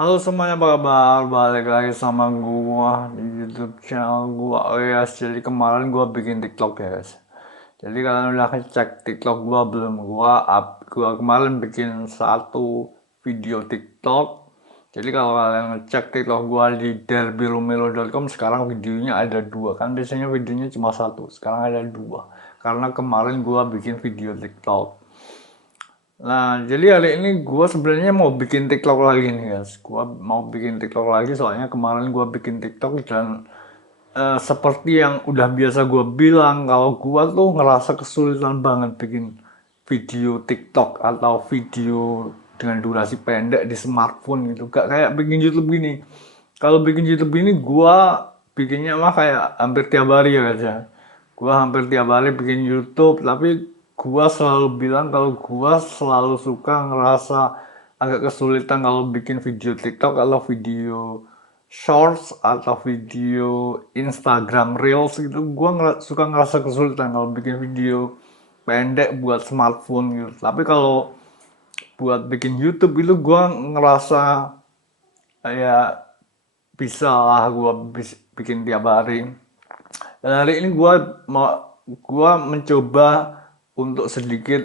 Halo semuanya, apa kabar? Balik lagi sama gua di YouTube channel gua. Oh ya, jadi kemarin gua bikin TikTok ya, guys. Jadi kalian udah ngecek TikTok gua belum? Gua kemarin bikin satu video TikTok. Jadi kalau kalian ngecek TikTok gua di derbyromelo.com, sekarang videonya ada dua. Kan biasanya videonya cuma satu, sekarang ada dua. Karena kemarin gua bikin video TikTok. Nah, jadi hari ini gue sebenarnya mau bikin TikTok lagi nih, guys. Gue mau bikin TikTok lagi soalnya kemarin gue bikin TikTok dan seperti yang udah biasa gue bilang, kalau gue tuh ngerasa kesulitan banget bikin video TikTok atau video dengan durasi pendek di smartphone gitu. Gak kayak bikin YouTube gini. Kalau bikin YouTube ini gue bikinnya mah kayak hampir tiap hari ya, guys ya. Gua hampir tiap hari bikin YouTube, tapi gua selalu bilang kalau gua selalu suka ngerasa agak kesulitan kalau bikin video TikTok atau video Shorts atau video Instagram Reels gitu. Suka ngerasa kesulitan kalau bikin video pendek buat smartphone gitu. Tapi kalau buat bikin YouTube itu gua ngerasa ya bisa lah gua bikin tiap hari. Dan hari ini gua mencoba untuk sedikit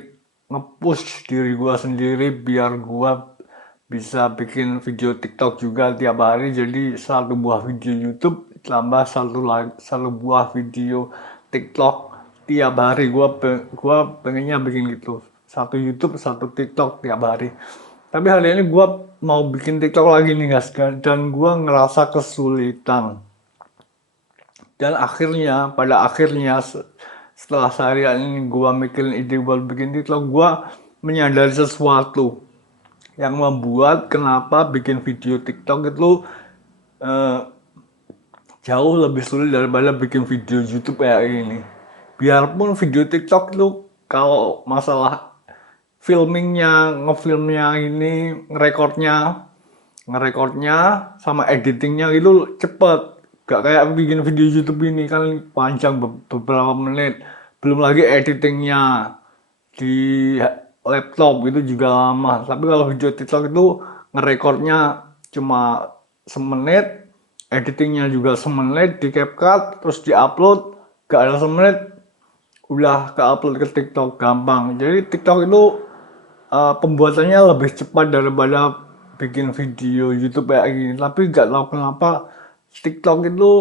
nge-push diri gua sendiri biar gua bisa bikin video TikTok juga tiap hari. Jadi satu buah video YouTube tambah satu buah video TikTok tiap hari. Gua pengennya bikin gitu. Satu YouTube, satu TikTok tiap hari. Tapi hari ini gua mau bikin TikTok lagi nih, guys, dan gua ngerasa kesulitan. Dan pada akhirnya setelah seharian ini gua mikirin ide buat bikin TikTok, gua menyadari sesuatu yang membuat kenapa bikin video TikTok itu eh, jauh lebih sulit daripada bikin video YouTube kayak ini. Biarpun video TikTok itu kalau masalah filmingnya, ngefilmnya ini, ngerekornya sama editingnya itu cepet. Gak kayak bikin video YouTube ini kan panjang beberapa menit. Belum lagi editingnya di laptop itu juga lama. Tapi kalau video TikTok itu ngerekornya cuma semenit, editingnya juga semenit, di CapCut, terus diupload, gak ada semenit, udah ke-upload ke TikTok gampang. Jadi TikTok itu pembuatannya lebih cepat daripada bikin video YouTube kayak gini. Tapi gak tahu kenapa TikTok itu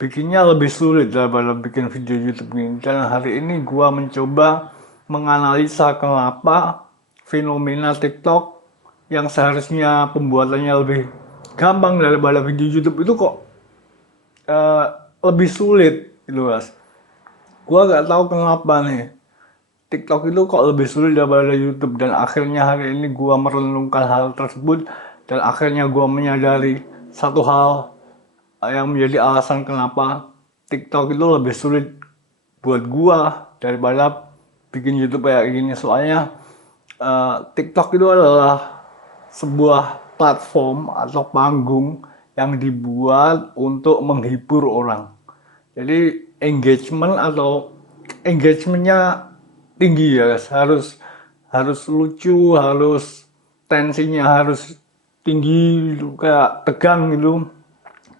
bikinnya lebih sulit daripada bikin video YouTube ini. Dan hari ini gua mencoba menganalisa kenapa fenomena TikTok yang seharusnya pembuatannya lebih gampang daripada video YouTube itu kok eh, lebih sulit gitu, guys. Gua gak tahu kenapa nih. TikTok itu kok lebih sulit daripada YouTube, dan akhirnya hari ini gua merenungkan hal tersebut dan akhirnya gua menyadari satu hal yang menjadi alasan kenapa TikTok itu lebih sulit buat gua daripada bikin YouTube kayak gini. Soalnya TikTok itu adalah sebuah platform atau panggung yang dibuat untuk menghibur orang. Jadi engagementnya tinggi ya, guys. Harus lucu, harus tensinya harus tinggi gitu, kayak tegang gitu.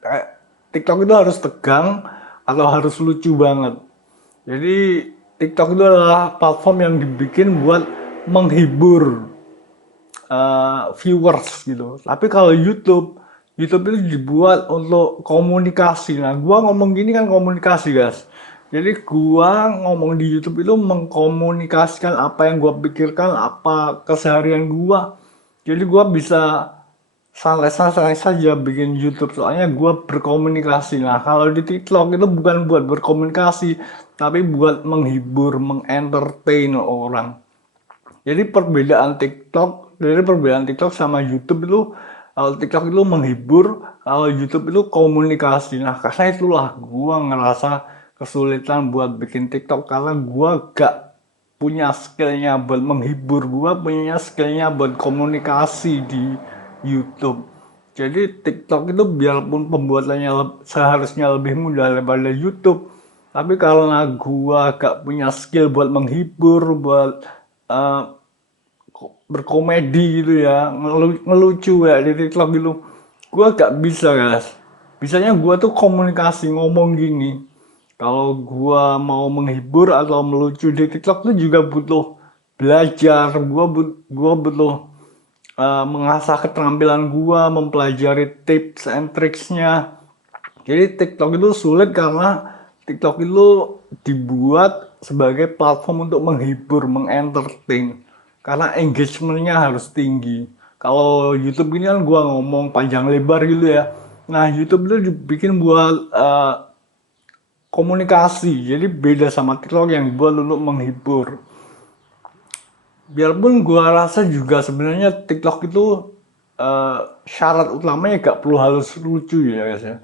Kayak TikTok itu harus tegang atau harus lucu banget. Jadi TikTok itu adalah platform yang dibikin buat menghibur viewers gitu. Tapi kalau YouTube itu dibuat untuk komunikasi. Nah, gua ngomong gini kan komunikasi, guys. Jadi gua ngomong di YouTube itu mengkomunikasikan apa yang gua pikirkan, apa keseharian gua. Jadi gua bisa santai-santai saja bikin YouTube soalnya gua berkomunikasi. Nah, kalau di TikTok itu bukan buat berkomunikasi, tapi buat menghibur, mengentertain orang. Jadi perbedaan TikTok sama YouTube itu, kalau TikTok itu menghibur, kalau YouTube itu komunikasi. Nah, karena itulah gua ngerasa kesulitan buat bikin TikTok karena gua gak punya skillnya buat menghibur, gua punya skillnya buat komunikasi di YouTube. Jadi TikTok itu biarpun pembuatannya seharusnya lebih mudah daripada YouTube, tapi karena gua gak punya skill buat menghibur, buat uh, berkomedi gitu ya, ngelucu ya di TikTok gitu. Gua gak bisa guys. Bisanya gua tuh komunikasi ngomong gini. Kalau gua mau menghibur atau melucu di TikTok tuh juga butuh belajar. Gua butuh mengasah keterampilan gua, mempelajari tips and tricksnya. Jadi TikTok itu sulit karena TikTok itu dibuat sebagai platform untuk menghibur, mengentertain. Karena engagementnya harus tinggi. Kalau YouTube ini kan gua ngomong panjang lebar gitu ya. Nah YouTube itu dibikin buat komunikasi. Jadi beda sama TikTok yang buat untuk menghibur. Biarpun gua rasa juga sebenarnya TikTok itu syarat utamanya gak perlu harus lucu ya guys ya.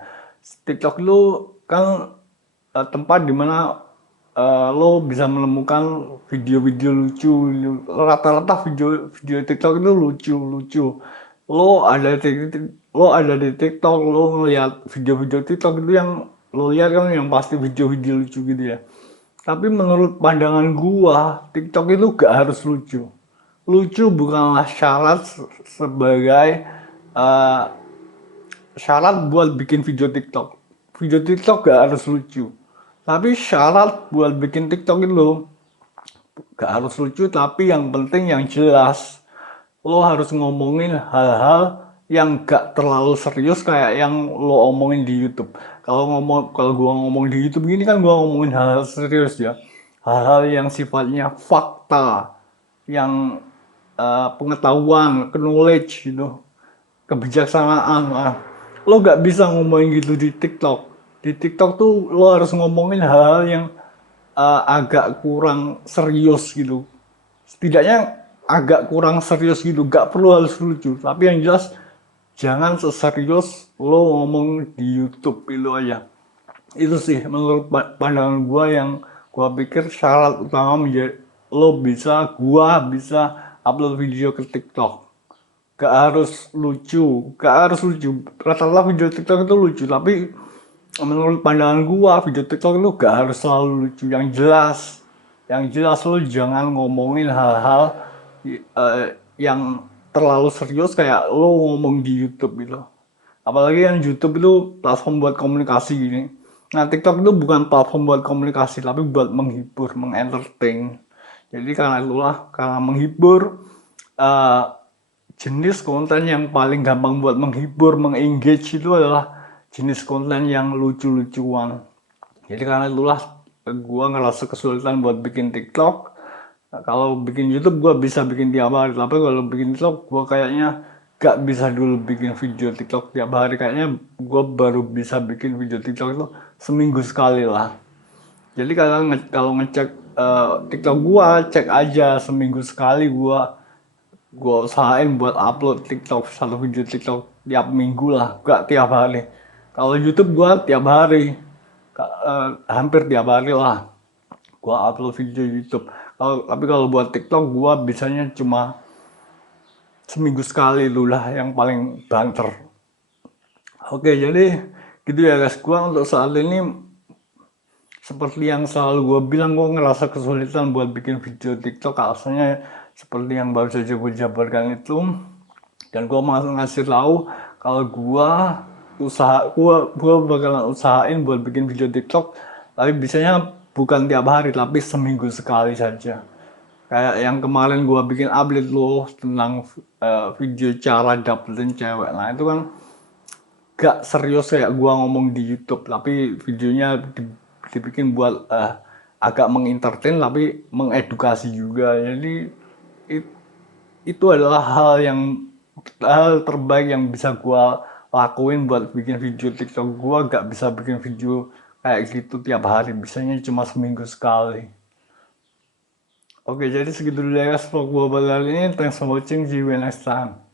TikTok itu kan tempat dimana lo bisa menemukan video-video lucu. Rata-rata video TikTok itu lucu-lucu. Lo ada di TikTok, lo ngeliat video-video TikTok itu yang lo lihat kan yang pasti video-video lucu gitu ya. Tapi menurut pandangan gua, TikTok itu gak harus lucu. Lucu bukanlah syarat sebagai uh, syarat buat bikin video TikTok. Video TikTok gak harus lucu. Tapi syarat buat bikin TikTok itu gak harus lucu, tapi yang penting yang jelas. Lo harus ngomongin hal-hal yang gak terlalu serius kayak yang lo omongin di YouTube. Kalau gua ngomong di YouTube gini kan gua ngomongin hal-hal serius ya. Hal-hal yang sifatnya fakta, yang pengetahuan, knowledge gitu, kebijaksanaan. Nah, lo gak bisa ngomongin gitu di TikTok. Di TikTok tuh lo harus ngomongin hal-hal yang agak kurang serius gitu. Setidaknya agak kurang serius gitu, gak perlu harus lucu. Tapi yang jelas jangan seserius lo ngomong di YouTube itu aja. Itu sih menurut pandangan gua yang gua pikir syarat utama menjadi gua bisa upload video ke TikTok. Gak harus lucu. Rata-rata video TikTok itu lucu, tapi menurut pandangan gua video TikTok itu gak harus selalu lucu. Yang jelas lo jangan ngomongin hal-hal yang terlalu serius kayak lo ngomong di YouTube gitu. Apalagi yang YouTube itu platform buat komunikasi gini. Nah TikTok itu bukan platform buat komunikasi tapi buat menghibur, mengentertain. Jadi karena menghibur, jenis konten yang paling gampang buat menghibur, mengengage itu adalah jenis konten yang lucu-lucuan. Jadi karena itulah gue ngerasa kesulitan buat bikin TikTok. Nah, kalau bikin YouTube gue bisa bikin tiap hari, tapi kalau bikin TikTok gue kayaknya gak bisa dulu bikin video TikTok tiap hari. Kayaknya gue baru bisa bikin video TikTok itu seminggu sekali lah. Jadi kalau ngecek TikTok gue, cek aja seminggu sekali gue usahain buat upload TikTok, satu video TikTok tiap minggu lah, gak tiap hari. Kalau YouTube gua tiap hari, hampir tiap hari lah gua upload video YouTube. Tapi kalau buat TikTok gua bisanya cuma seminggu sekali dulu lah, yang paling banter. Oke, jadi gitu ya guys. Gua untuk saat ini seperti yang selalu gue bilang, gue ngerasa kesulitan buat bikin video TikTok. Alasannya seperti yang baru saja gue jabarkan itu. Dan gue mau ngasih tahu kalau gue bakalan usahain buat bikin video TikTok. Tapi biasanya bukan tiap hari, tapi seminggu sekali saja. Kayak yang kemarin gue bikin update lo tentang video cara dapetin cewek. Nah itu kan gak serius kayak gua ngomong di YouTube, tapi videonya dibikin buat agak mengentertain tapi mengedukasi juga. Jadi itu adalah hal terbaik yang bisa gua lakuin buat bikin video TikTok. Gua gak bisa bikin video kayak gitu tiap hari, bisanya cuma seminggu sekali. Oke, jadi segitu dulu ya guys vlog gua kali ini. Thanks for watching, see you next time.